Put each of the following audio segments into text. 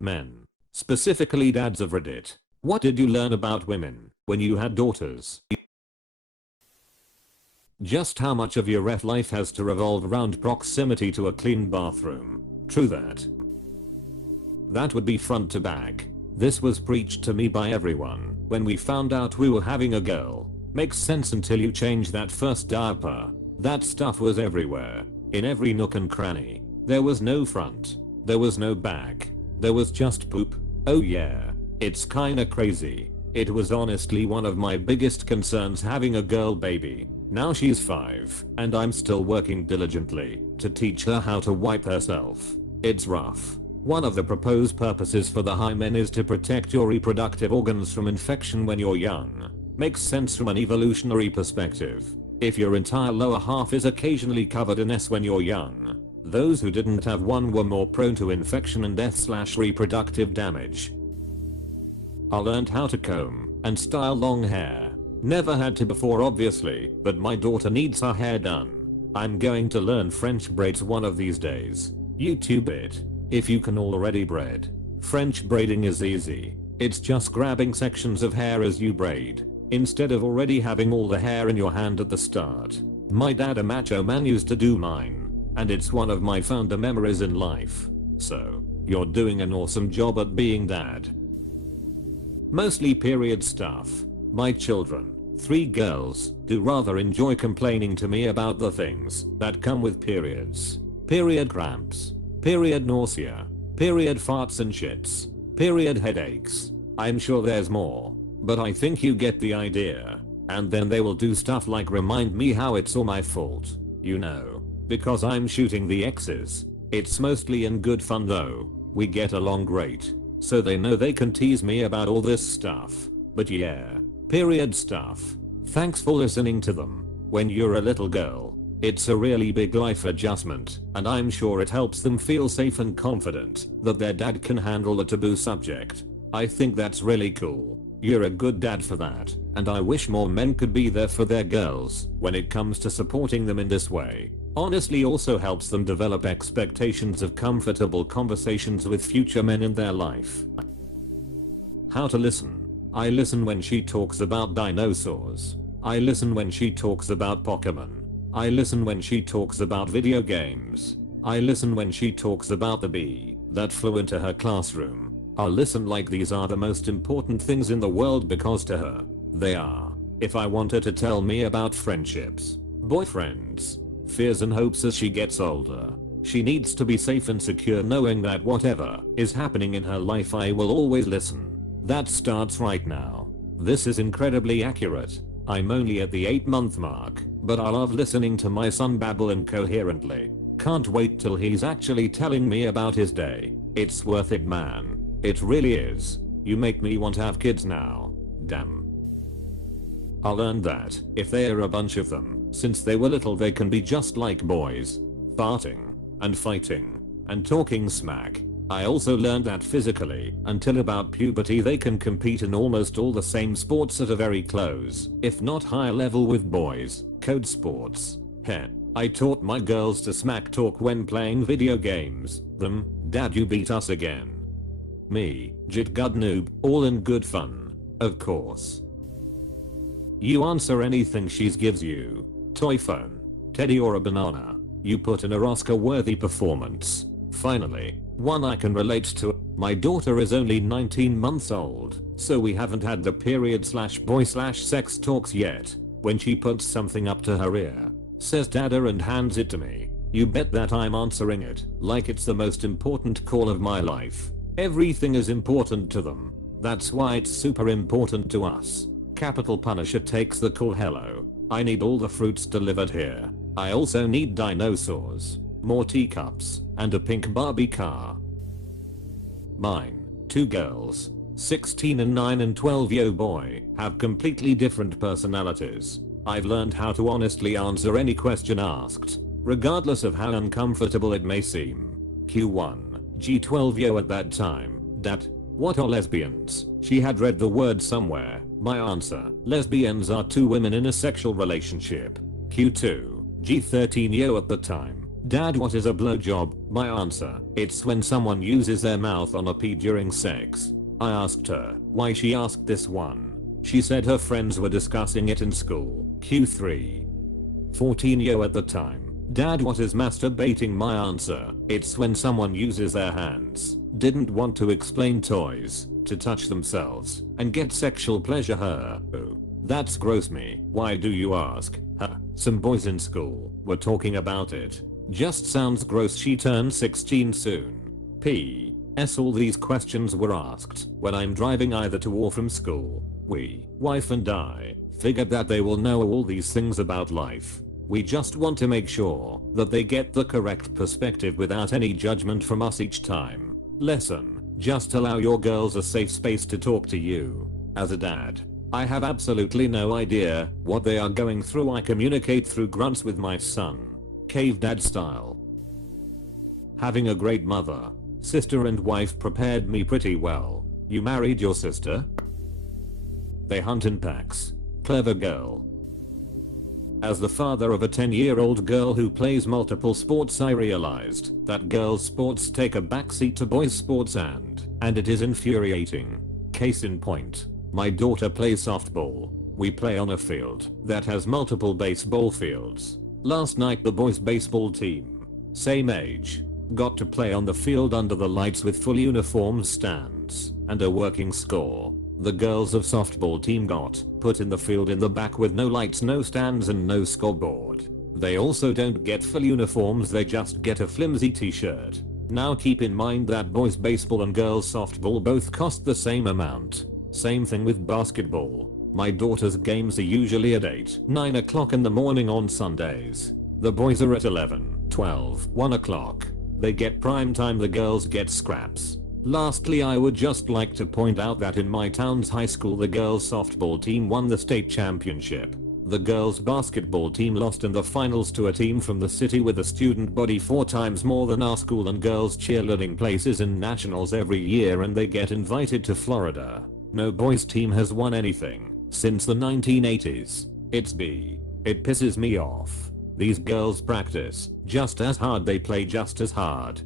Men. Specifically dads of Reddit. What did you learn about women when you had daughters? Just how much of your ref life has to revolve around proximity to a clean bathroom. True that. That would be front to back. This was preached to me by everyone when we found out we were having a girl. Makes sense until you change that first diaper. That stuff was everywhere. In every nook and cranny. There was no front. There was no back. There was just poop. Oh yeah. It's kinda crazy. It was honestly one of my biggest concerns having a girl baby. Now she's 5 and I'm still working diligently to teach her how to wipe herself. It's rough. One of the proposed purposes for the hymen is to protect your reproductive organs from infection when you're young. Makes sense from an evolutionary perspective. If your entire lower half is occasionally covered in S when you're young, those who didn't have one were more prone to infection and death/reproductive damage. I learned how to comb and style long hair. Never had to before obviously, but my daughter needs her hair done. I'm going to learn French braids one of these days. YouTube it. If you can already braid. French braiding is easy. It's just grabbing sections of hair as you braid, instead of already having all the hair in your hand at the start. My dad, a macho man, used to do mine, and it's one of my founder memories in life. So, you're doing an awesome job at being dad. Mostly period stuff. My children, 3 girls, do rather enjoy complaining to me about the things that come with periods. Period cramps. Period nausea. Period farts and shits. Period headaches. I'm sure there's more, but I think you get the idea. And then they will do stuff like remind me how it's all my fault. You know, because I'm shooting the exes. It's mostly in good fun though. We get along great. So they know they can tease me about all this stuff. But yeah, period stuff. Thanks for listening to them. When you're a little girl, it's a really big life adjustment, and I'm sure it helps them feel safe and confident that their dad can handle the taboo subject. I think that's really cool. You're a good dad for that, and I wish more men could be there for their girls when it comes to supporting them in this way. Honestly, also helps them develop expectations of comfortable conversations with future men in their life. How to listen. I listen when she talks about dinosaurs. I listen when she talks about Pokemon. I listen when she talks about video games. I listen when she talks about the bee that flew into her classroom. I'll listen like these are the most important things in the world because to her, they are. If I want her to tell me about friendships, boyfriends, fears and hopes as she gets older, she needs to be safe and secure knowing that whatever is happening in her life I will always listen. That starts right now. This is incredibly accurate. I'm only at the 8-month mark, but I love listening to my son babble incoherently. Can't wait till he's actually telling me about his day. It's worth it, man. It really is. You make me want to have kids now. Damn. I learned that if they are a bunch of them, since they were little they can be just like boys. Farting and fighting and talking smack. I also learned that physically, until about puberty they can compete in almost all the same sports at a very close, if not higher level with boys. Code sports. Heh. I taught my girls to smack talk when playing video games. Them, dad you beat us again. Me, jit gud noob, all in good fun. Of course. You answer anything she gives you. Toy phone, teddy or a banana. You put in a Oscar-worthy performance. Finally, one I can relate to. My daughter is only 19 months old, so we haven't had the period/boy/sex talks yet. When she puts something up to her ear, says dada and hands it to me, you bet that I'm answering it like it's the most important call of my life. Everything is important to them. That's why it's super important to us. Capital Punisher takes the call. Hello. I need all the fruits delivered here. I also need dinosaurs, more teacups, and a pink Barbie car. Mine, 2 girls, 16 and 9 and 12. Yo boy, have completely different personalities. I've learned how to honestly answer any question asked, regardless of how uncomfortable it may seem. Q1, G12. Yo, at that time, dad, what are lesbians? She had read the word somewhere. My answer, lesbians are 2 women in a sexual relationship. Q2, G13. Yo, at the time, Dad, what is a blowjob? My answer: it's when someone uses their mouth on a pee during sex. I asked her why she asked this one. She said her friends were discussing it in school. Q3. 14 yo at the time. Dad, what is masturbating? My answer: it's when someone uses their hands, didn't want to explain, toys, to touch themselves and get sexual pleasure. Her. Oh, that's gross. Me. Why do you ask? Huh. Some boys in school were talking about it. Just sounds gross. She turns 16 soon. P.S. All these questions were asked when I'm driving either to or from school. We, wife and I, figured that they will know all these things about life. We just want to make sure that they get the correct perspective without any judgment from us each time. Lesson: just allow your girls a safe space to talk to you. As a dad, I have absolutely no idea what they are going through. I communicate through grunts with my son. Cave dad style. Having a great mother, sister and wife prepared me pretty well. You married your sister? They hunt in packs. Clever girl. As the father of a 10-year-old girl who plays multiple sports, I realized that girls' sports take a backseat to boys' sports and it is infuriating. Case in point, my daughter plays softball. We play on a field that has multiple baseball fields. Last night the boys' baseball team, same age, got to play on the field under the lights with full uniforms, stands, and a working score. The girls of softball team got put in the field in the back with no lights, no stands and no scoreboard. They also don't get full uniforms, they just get a flimsy t-shirt. Now keep in mind that boys baseball and girls softball both cost the same amount. Same thing with basketball. My daughter's games are usually at 8, 9 o'clock in the morning on Sundays. The boys are at 11, 12, 1 o'clock. They get prime time, the girls get scraps. Lastly, I would just like to point out that in my town's high school the girls softball team won the state championship. The girls basketball team lost in the finals to a team from the city with a student body 4 times more than our school, and girls cheerleading places in nationals every year and they get invited to Florida. No boys team has won anything since the 1980s. It pisses me off. These girls practice just as hard, they play just as hard.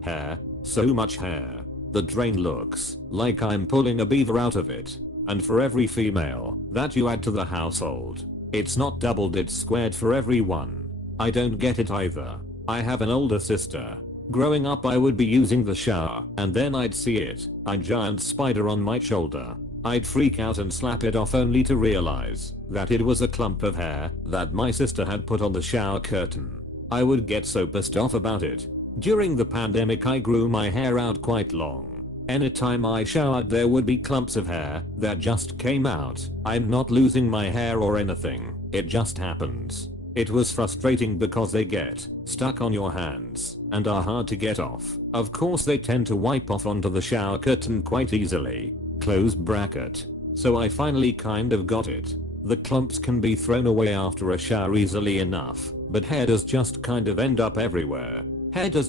Hair. So much hair. The drain looks like I'm pulling a beaver out of it. And for every female that you add to the household, it's not doubled, it's squared for everyone. I don't get it either. I have an older sister. Growing up I would be using the shower and then I'd see a giant spider on my shoulder. I'd freak out and slap it off only to realize that it was a clump of hair that my sister had put on the shower curtain. I would get so pissed off about it. During the pandemic I grew my hair out quite long. Anytime I showered there would be clumps of hair that just came out. I'm not losing my hair or anything, it just happens. It was frustrating because they get stuck on your hands and are hard to get off. Of course they tend to wipe off onto the shower curtain quite easily. Close bracket. So I finally kind of got it. The clumps can be thrown away after a shower easily enough, but hair does just kind of end up everywhere. Ever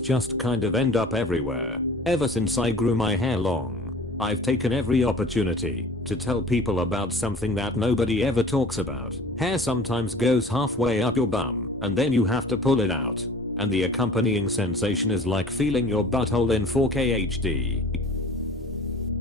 since I grew my hair long, I've taken every opportunity to tell people about something that nobody ever talks about. Hair sometimes goes halfway up your bum, and then you have to pull it out. And the accompanying sensation is like feeling your butthole in 4K HD.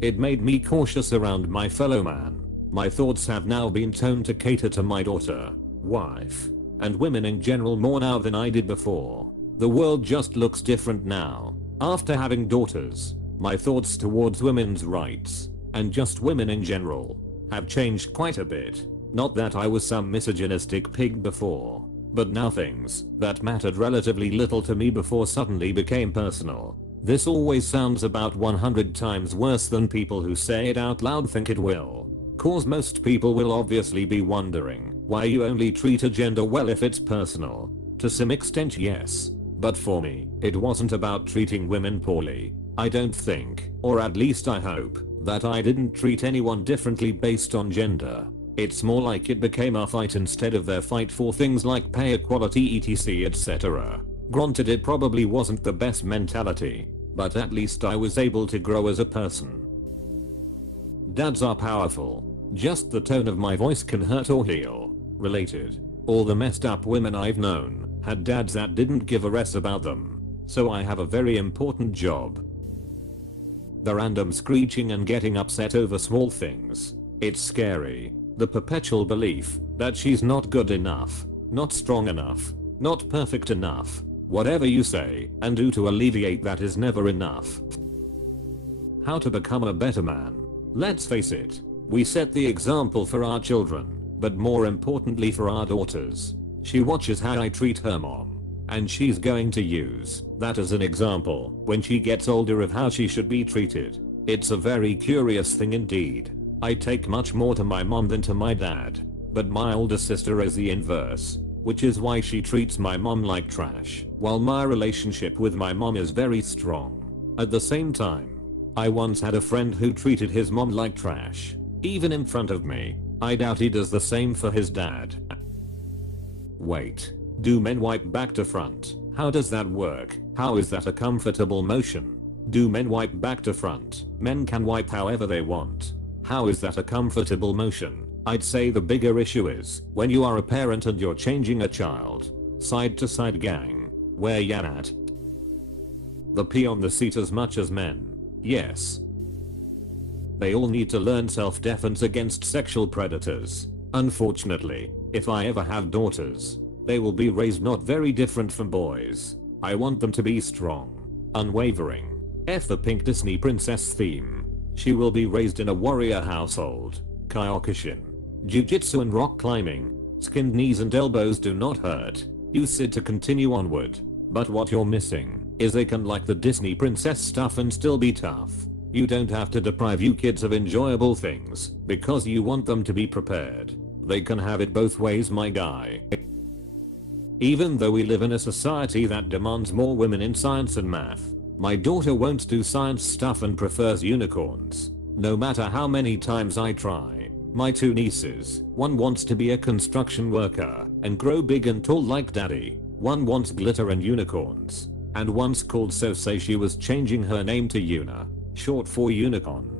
It made me cautious around my fellow man. My thoughts have now been toned to cater to my daughter, wife, and women in general more now than I did before. The world just looks different now. After having daughters, my thoughts towards women's rights, and just women in general, have changed quite a bit. Not that I was some misogynistic pig before, but now things that mattered relatively little to me before suddenly became personal. This always sounds about 100 times worse than people who say it out loud think it will. Cause most people will obviously be wondering why you only treat a gender well if it's personal. To some extent yes. But for me, it wasn't about treating women poorly. I don't think, or at least I hope, that I didn't treat anyone differently based on gender. It's more like it became our fight instead of their fight for things like pay equality etc etc. Granted it probably wasn't the best mentality, but at least I was able to grow as a person. Dads are powerful. Just the tone of my voice can hurt or heal. Related. All the messed up women I've known had dads that didn't give a rest about them. So I have a very important job. The random screeching and getting upset over small things. It's scary. The perpetual belief that she's not good enough, not strong enough, not perfect enough. Whatever you say and do to alleviate that is never enough. How to become a better man. Let's face it, we set the example for our children, but more importantly for our daughters. She watches how I treat her mom, and she's going to use that as an example when she gets older of how she should be treated. It's a very curious thing indeed. I take much more to my mom than to my dad, but my older sister is the inverse, which is why she treats my mom like trash, while my relationship with my mom is very strong. At the same time, I once had a friend who treated his mom like trash, even in front of me. I doubt he does the same for his dad. Wait, do men wipe back to front? How does that work? How is that a comfortable motion? Do men wipe back to front? Men can wipe however they want. How is that a comfortable motion? I'd say the bigger issue is when you are a parent and you're changing a child. Side to side gang. Where ya at? The pee on the seat as much as men. Yes. They all need to learn self-defense against sexual predators. Unfortunately, if I ever have daughters, they will be raised not very different from boys. I want them to be strong, unwavering. F the pink Disney princess theme. She will be raised in a warrior household. Kyokushin, jiu-jitsu and rock climbing. Skinned knees and elbows do not hurt. You said to continue onward. But what you're missing is they can like the Disney princess stuff and still be tough. You don't have to deprive you kids of enjoyable things because you want them to be prepared. They can have it both ways, my guy. Even though we live in a society that demands more women in science and math, my daughter won't do science stuff and prefers unicorns. No matter how many times I try. My two nieces, one wants to be a construction worker and grow big and tall like daddy. One wants glitter and unicorns, and once called so say she was changing her name to Una, short for unicorn.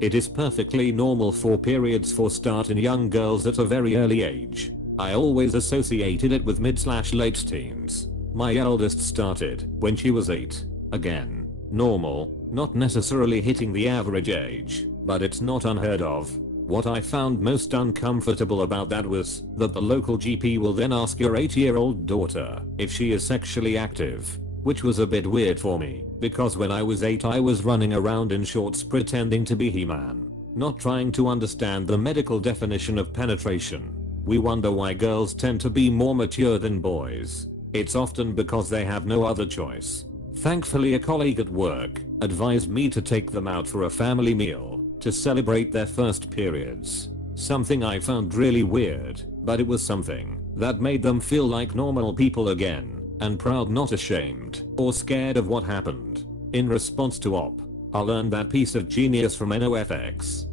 It is perfectly normal for periods to start in young girls at a very early age. I always associated it with mid/late teens. My eldest started when she was 8. Again, normal, not necessarily hitting the average age, but it's not unheard of. What I found most uncomfortable about that was that the local GP will then ask your 8-year-old daughter if she is sexually active, which was a bit weird for me, because when I was 8 I was running around in shorts pretending to be He-Man, not trying to understand the medical definition of penetration. We wonder why girls tend to be more mature than boys. It's often because they have no other choice. Thankfully a colleague at work advised me to take them out for a family meal to celebrate their first periods. Something I found really weird, but it was something that made them feel like normal people again, and proud, not ashamed or scared of what happened. In response to I learned that piece of genius from NOFX.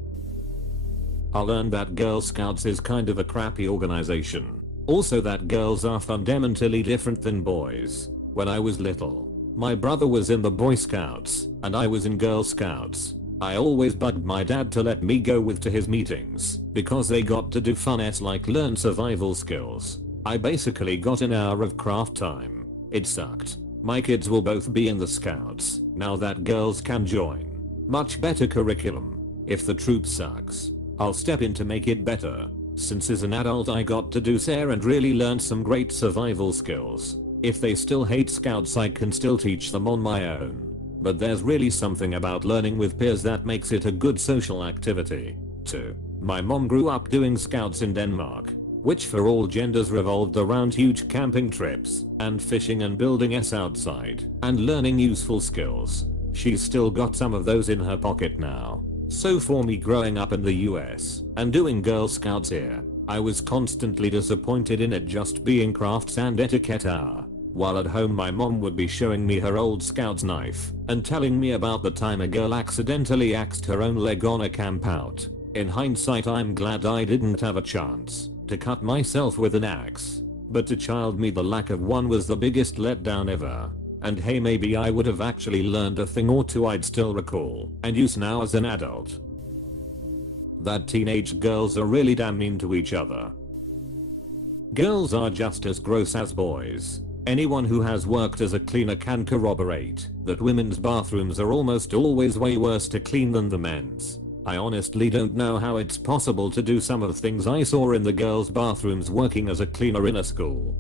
I learned that Girl Scouts is kind of a crappy organization. Also that girls are fundamentally different than boys. When I was little, my brother was in the Boy Scouts and I was in Girl Scouts. I always bugged my dad to let me go to his meetings because they got to do fun like learn survival skills. I basically got an hour of craft time. It sucked. My kids will both be in the Scouts now that girls can join. Much better curriculum. If the troop sucks, I'll step in to make it better. Since as an adult I got to do SARE and really learned some great survival skills. If they still hate Scouts I can still teach them on my own. But there's really something about learning with peers that makes it a good social activity. 2. My mom grew up doing Scouts in Denmark, which for all genders revolved around huge camping trips and fishing and building outside and learning useful skills. She's still got some of those in her pocket now. So for me growing up in the US and doing Girl Scouts here, I was constantly disappointed in it just being crafts and etiquette hour. While at home my mom would be showing me her old Scout's knife and telling me about the time a girl accidentally axed her own leg on a camp out. In hindsight I'm glad I didn't have a chance to cut myself with an axe, but to child me the lack of one was the biggest letdown ever. And hey, maybe I would have actually learned a thing or two I'd still recall and use now as an adult. That teenage girls are really damn mean to each other. Girls are just as gross as boys. Anyone who has worked as a cleaner can corroborate that women's bathrooms are almost always way worse to clean than the men's. I honestly don't know how it's possible to do some of the things I saw in the girls' bathrooms working as a cleaner in a school.